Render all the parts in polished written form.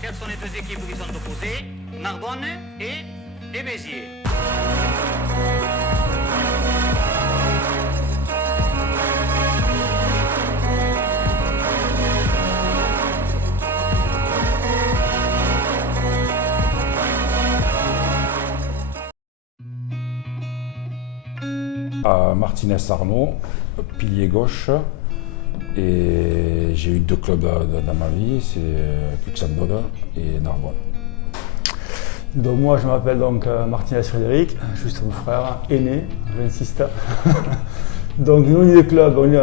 quelles sont les deux équipes qui sont opposées? Narbonne et Béziers. Martinez Arnaud, pilier gauche, et j'ai eu deux clubs dans ma vie, c'est Cuxhaven et Narbonne. Donc moi je m'appelle donc Martinez Frédéric, je suis son frère aîné, j'insiste. Donc au niveau des clubs, il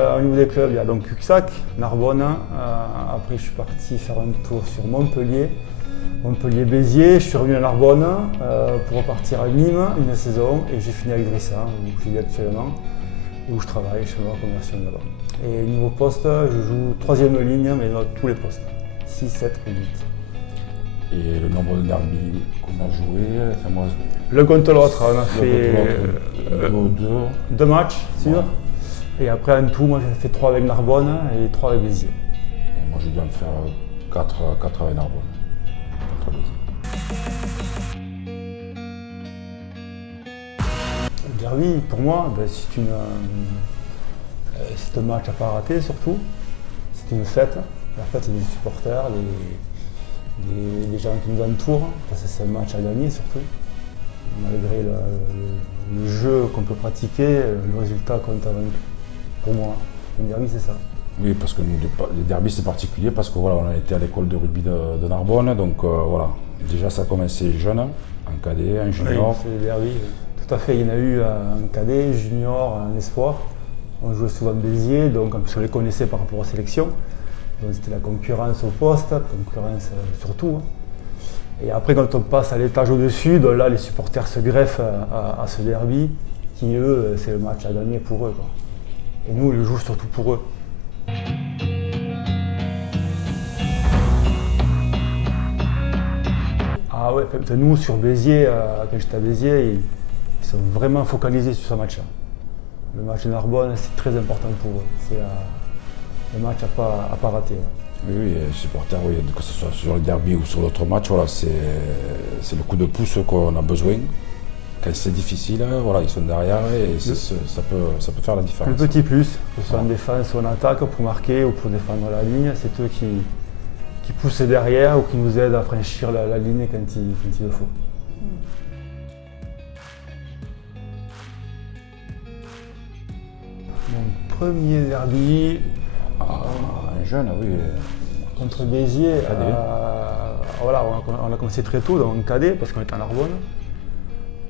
y a donc Cuxac, Narbonne, après je suis parti faire un tour sur Montpellier-Béziers, je suis revenu à Narbonne pour repartir à Nîmes une saison et j'ai fini à Idrissa où je vis actuellement et où je travaille, je suis en reconversion là-bas. Et niveau poste, je joue troisième ligne mais dans tous les postes, 6, 7 et 8. Et le nombre de derby qu'on a joué, enfin moi, L'un contre l'autre, on a fait deux matchs, sûr. Ouais. Et après en tout, moi j'ai fait 3 avec Narbonne et 3 avec Béziers. Et moi j'ai dû en faire 4 avec Narbonne. Le derby, pour moi, c'est un match à pas rater surtout. C'est une fête. La fête des supporters, les gens qui nous entourent, parce que c'est un match à gagner surtout. Malgré le jeu qu'on peut pratiquer, le résultat compte avant tout. Pour moi, un derby c'est ça. Oui, parce que nous, les derbys c'est particulier parce que voilà, on a été à l'école de rugby de Narbonne, donc voilà. Déjà ça a commencé jeune, en cadet, en junior. Oui, c'est les derbys. Tout à fait, il y en a eu en cadet, junior, en espoir. On jouait souvent Béziers, donc en plus on les connaissait par rapport aux sélections. Donc c'était la concurrence au poste, la concurrence surtout. Et après quand on passe à l'étage au-dessus, donc là les supporters se greffent à ce derby, qui eux, c'est le match à gagner pour eux, quoi. Et nous, on le joue surtout pour eux. Ah ouais, nous sur Béziers, quand j'étais à Béziers, ils sont vraiment focalisés sur ce match-là. Le match de Narbonne, c'est très important pour eux. C'est le match à pas rater. Ouais. Oui, les supporters, oui, que ce soit sur le derby ou sur l'autre match, voilà, c'est le coup de pouce qu'on a besoin. Quand c'est difficile, voilà, ils sont derrière et ça peut faire la différence. Le petit plus, que ce soit en défense ou en attaque, pour marquer ou pour défendre la ligne, c'est eux qui poussent derrière ou qui nous aident à franchir la ligne quand il le faut. Mon premier derby, Un jeune, oui. contre Béziers, Cadet. voilà, on a commencé très tôt en cadet parce qu'on était à Narbonne.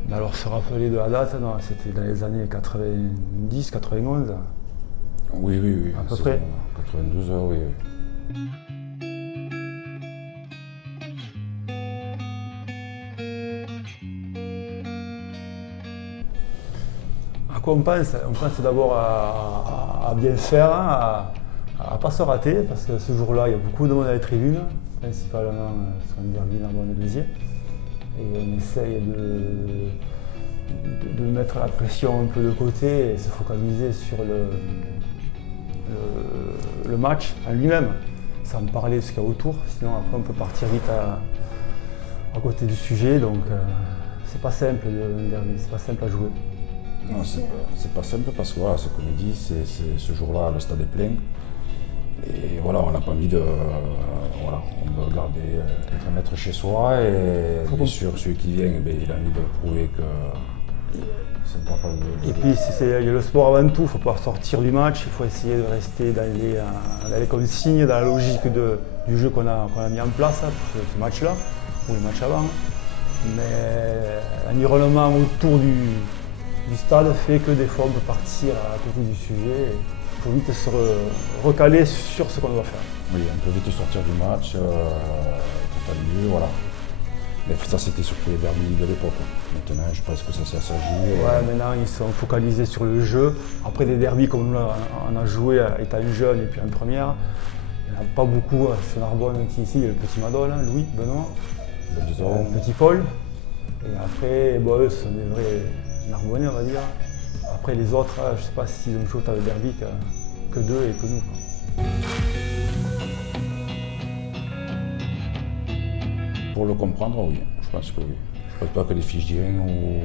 Mais alors se rappeler de la date, non, c'était dans les années 90, 91. Oui, À peu près. 92 heures, oui. À quoi on pense? On pense d'abord à bien faire, à ne pas se rater, parce que ce jour-là, il y a beaucoup de monde à la tribune, principalement sur le derby Narbonne et Béziers. Et on essaye de mettre la pression un peu de côté et se focaliser sur le match en lui-même, sans parler de ce qu'il y a autour, sinon après on peut partir vite à côté du sujet, donc c'est pas simple le derby, c'est pas simple à jouer. Non, c'est pas simple parce que voilà, c'est comme il dit, ce jour-là, le stade est plein. Et voilà, on n'a pas envie de. Voilà, on veut garder, être maître chez soi et bien sûr, celui qui vient, il a envie de prouver que c'est pas pas Et puis il y a le sport avant tout, il faut pouvoir sortir du match, il faut essayer de rester dans les consignes, dans la logique du jeu qu'on a mis en place pour ce match-là, ou le match avant. Mais l'environnement autour du stade fait que des fois on peut partir à côté du sujet. Il faut vite se recaler sur ce qu'on doit faire. Oui, on peut vite sortir du match, tout a lieu, voilà. Mais ça, c'était surtout les derbys de l'époque. Maintenant, je pense que ça s'agit. Ouais, maintenant, ils sont focalisés sur le jeu. Après, des derbys comme nous, on a joué étant jeune et puis en première, il n'y en a pas beaucoup sur Narbonne qui ici. Il y a le petit Madone, Louis, Benoît, le petit Paul. Et après, bon, eux, ce sont des vrais Narbonnais, on va dire. Après, les autres, je ne sais pas s'ils ont joué à le derby que d'eux et que nous, quoi. Pour le comprendre, oui. Je pense que oui. Je ne pense pas que les Fidjiens ou...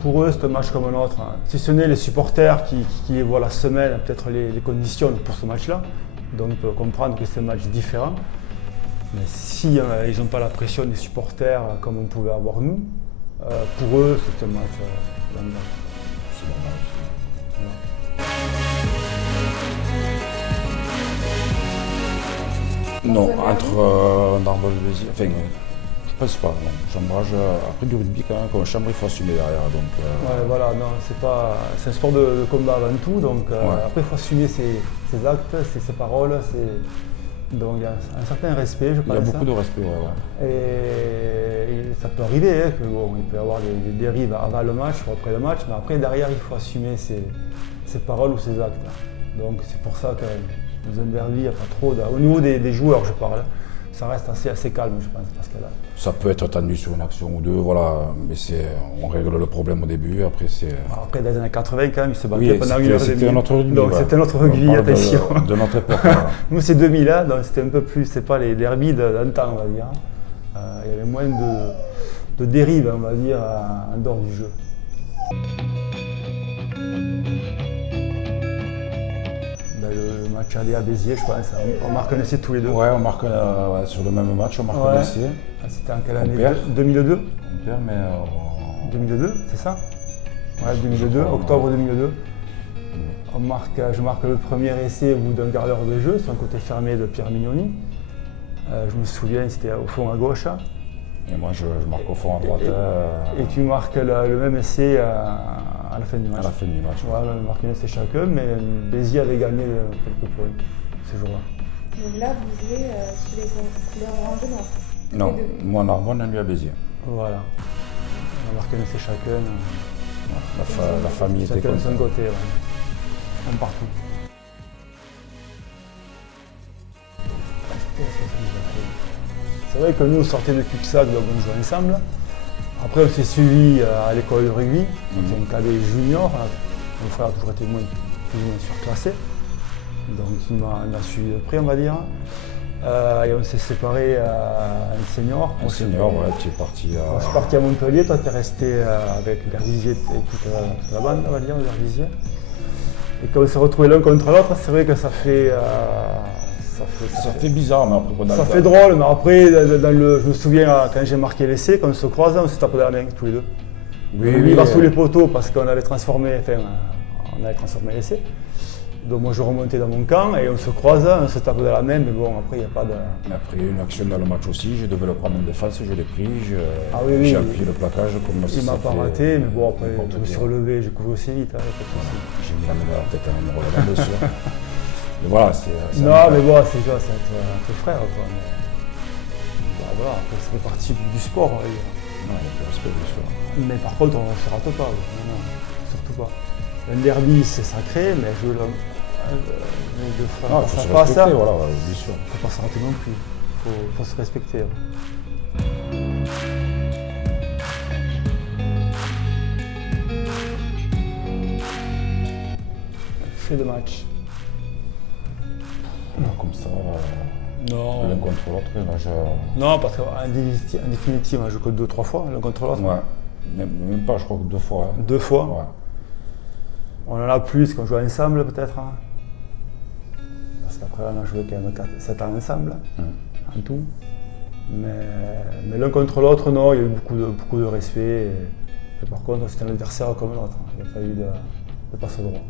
Pour eux, c'est un match comme un autre. Hein. Si ce n'est les supporters qui les voient la semaine, peut-être les conditionnent pour ce match-là. Donc ils peuvent comprendre que c'est un match différent. Mais si ils n'ont pas la pression des supporters comme on pouvait avoir nous, pour eux, c'est un match lambda. C'est normal. Non, entre Narbonne et Béziers, enfin, je pense pas, non. Chambrage, après du rugby quand même, comme chambre, il faut assumer derrière. Donc, Ouais, voilà, non, c'est un sport de combat avant tout, donc après il faut assumer ses actes, ses paroles, donc il y a un certain respect, je pense. il y a beaucoup de respect, ouais. Et ça peut arriver, hein, que, bon, il peut y avoir des dérives avant le match ou après le match, mais après derrière il faut assumer ses paroles ou ses actes. Donc c'est pour ça que dans un derby, il n'y a pas trop au niveau des joueurs, je parle, ça reste assez calme, je pense, parce que là. Ça peut être tendu sur une action ou deux, voilà, mais on règle le problème au début, après c'est... Après, dans les années 80, quand même, il se battait Oui, pendant une heure et c'était demie. un autre rugby. Donc ouais. c'était notre On rugby, parle attention. de notre époque. Voilà. Nous, c'est 2000 ans, donc c'était un peu plus, c'est pas les derbys d'antan, on va dire. Il y avait moins de dérives, on va dire, en dehors du jeu. Le match aller à Béziers, je pense, on marque un essai tous les deux. Ouais, on marque sur le même match, on marque un essai. C'était en quelle année? On perd. 2002 On perd, mais... 2002, c'est ça? Ouais, 2002, octobre 2002. Je marque le premier essai au bout d'un quart d'heure de jeu sur un côté fermé de Pierre Mignoni. Je me souviens, c'était au fond à gauche. Et moi, je marque au fond à droite. Et tu marques le même essai à la fin du match. À la fin du match. Voilà, on marque un essai chacun, mais Béziers avait gagné quelques points ce jour-là. Donc là, vous jouez sous les couleurs orange et noir. Non, moi à Narbonne, lui à Béziers. Voilà. On a marqué un essai chacun. La famille était chacun de son contente. côté, ouais. Un partout. C'est vrai que nous, on sortait de Cuxac, donc on jouait ensemble. Après, on s'est suivi à l'école de rugby. On était un cadet junior. Mon frère a toujours été plus ou moins surclassé. Donc il m'a suivi de près, on va dire. Et on s'est séparés à un senior. Un senior, ouais, tu es parti à... Je suis parti à Montpellier, toi tu es resté avec Vervisier et toute la bande, on va dire, de Vervisier. Et quand on s'est retrouvés l'un contre l'autre, c'est vrai que ça fait bizarre, mais après... Ça fait drôle, mais après, je me souviens quand j'ai marqué l'essai, quand on se croisait, on s'est tapé dans la main tous les deux. Lui, il va sous les poteaux parce qu'on allait transformer l'essai. Donc moi je remontais dans mon camp et on se croise, on se tape dans la main, mais bon après il n'y a pas de... Mais après une action dans le match aussi, je devais le prendre en défense, je l'ai pris, oui, j'ai appuyé le plaquage comme ça. Il m'a pas raté, mais bon après je me suis bien. relevé, j'ai couru aussi vite. J'ai mis la main dans la tête en me relevant dessus. Mais voilà, c'est... Non mais bon, c'est un peu frère quoi. Mais... Bon, voilà, après, ça fait partie du sport. On va dire. Non, il y a plus de respect, bien sûr. Mais par contre on ne se rate pas, non, surtout pas. Un derby c'est sacré, mais jouer les deux frères Non, il faut se respecter, voilà, bien sûr. Il ne faut pas se rater non plus, il faut se respecter. Fait de match. Comme ça, Non. l'un contre l'autre, Non, parce qu'en définitive, on joue que 2-3 fois l'un contre l'autre. Ouais, même pas, je crois que 2 fois. Hein. 2 fois. Ouais. On en a plus qu'on joue ensemble peut-être. Hein. Parce qu'après on a joué quand même 7 ans ensemble, en tout. Mais l'un contre l'autre, non, il y a eu beaucoup de respect. Et par contre, c'était un adversaire comme l'autre. Il n'y a pas eu de passe droit.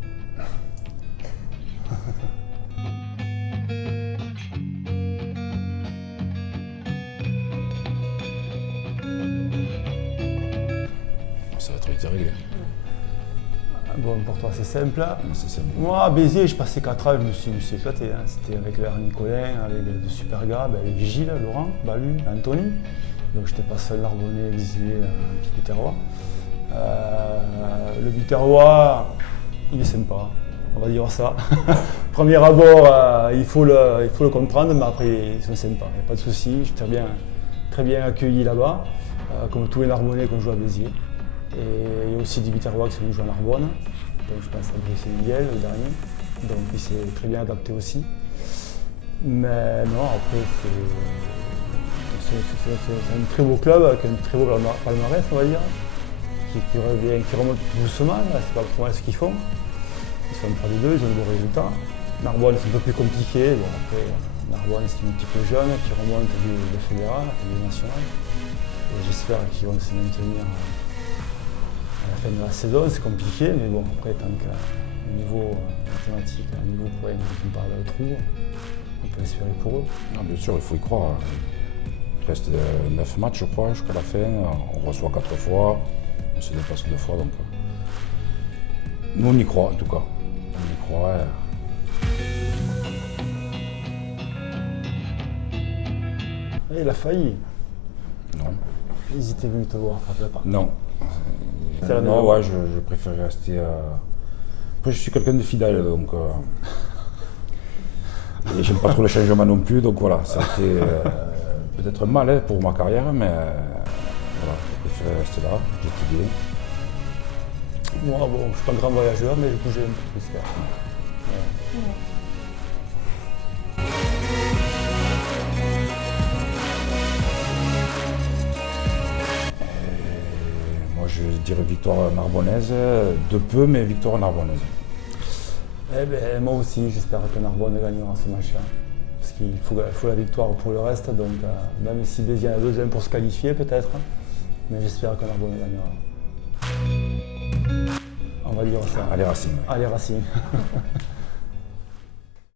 Ça va être réglé. Bon, pour toi, c'est simple. C'est simple. Moi, à Béziers, j'ai passé 4 ans, je me suis éclaté. Hein. C'était avec Léa Nicolin, avec des super gars, avec Gilles, Laurent, Balu, Anthony. Donc, j'étais pas seul Narbonnais, exilé en petit Biterrois. Le Biterrois, il est sympa, on va dire ça. Premier abord, il faut le comprendre, mais après, ils sont sympas, il n'y a pas de souci. J'étais très bien accueilli là-bas, comme tous les Narbonnais qu'on joue à Béziers. Et il y a aussi des Biterrois qui sont venus jouer à Narbonne. Donc je pense à Brice Miguel, le dernier. Donc il s'est très bien adapté aussi. Mais non, après c'est un très beau club avec un très beau palmarès, on va dire, qui revient, qui remonte doucement, là, c'est pas trop mal ce qu'ils font. Ils sont pas les deux, ils ont de beaux résultats. Narbonne c'est un peu plus compliqué, bon, après Narbonne c'est une équipe jeune qui remonte de fédéral, de national. Et j'espère qu'ils vont se maintenir à la fin de la saison, c'est compliqué, mais bon, après tant qu'à niveau mathématique, à niveau points, on parle de trou, on peut espérer pour eux. Non, bien sûr, il faut y croire. Il reste 9 matchs, je crois, jusqu'à la fin. On reçoit 4 fois, on se déplace 2 fois. Donc, nous, on y croit, en tout cas. On y croit. Et il a failli. Non. Ils étaient venus te voir, ça ne pas. Non. C'est la Non, maison. ouais, je préfère rester. Après, je suis quelqu'un de fidèle, donc. Et j'aime pas trop les changements non plus, donc voilà, ça a été peut-être mal hein, pour ma carrière, mais voilà, je préfère rester là, j'étais bien. Moi, bon, je suis pas un grand voyageur, mais je bougeais un peu plus. Ouais. Moi, je dirais victoire narbonnaise, de peu, mais victoire narbonnaise. Eh ben, moi aussi, j'espère que Narbonne gagnera ce match-là. Parce qu'il faut la victoire pour le reste, donc même si Béziers a besoin pour se qualifier peut-être, mais j'espère que Narbonne gagnera. On va dire ça. Allez Racing. Allez Racing.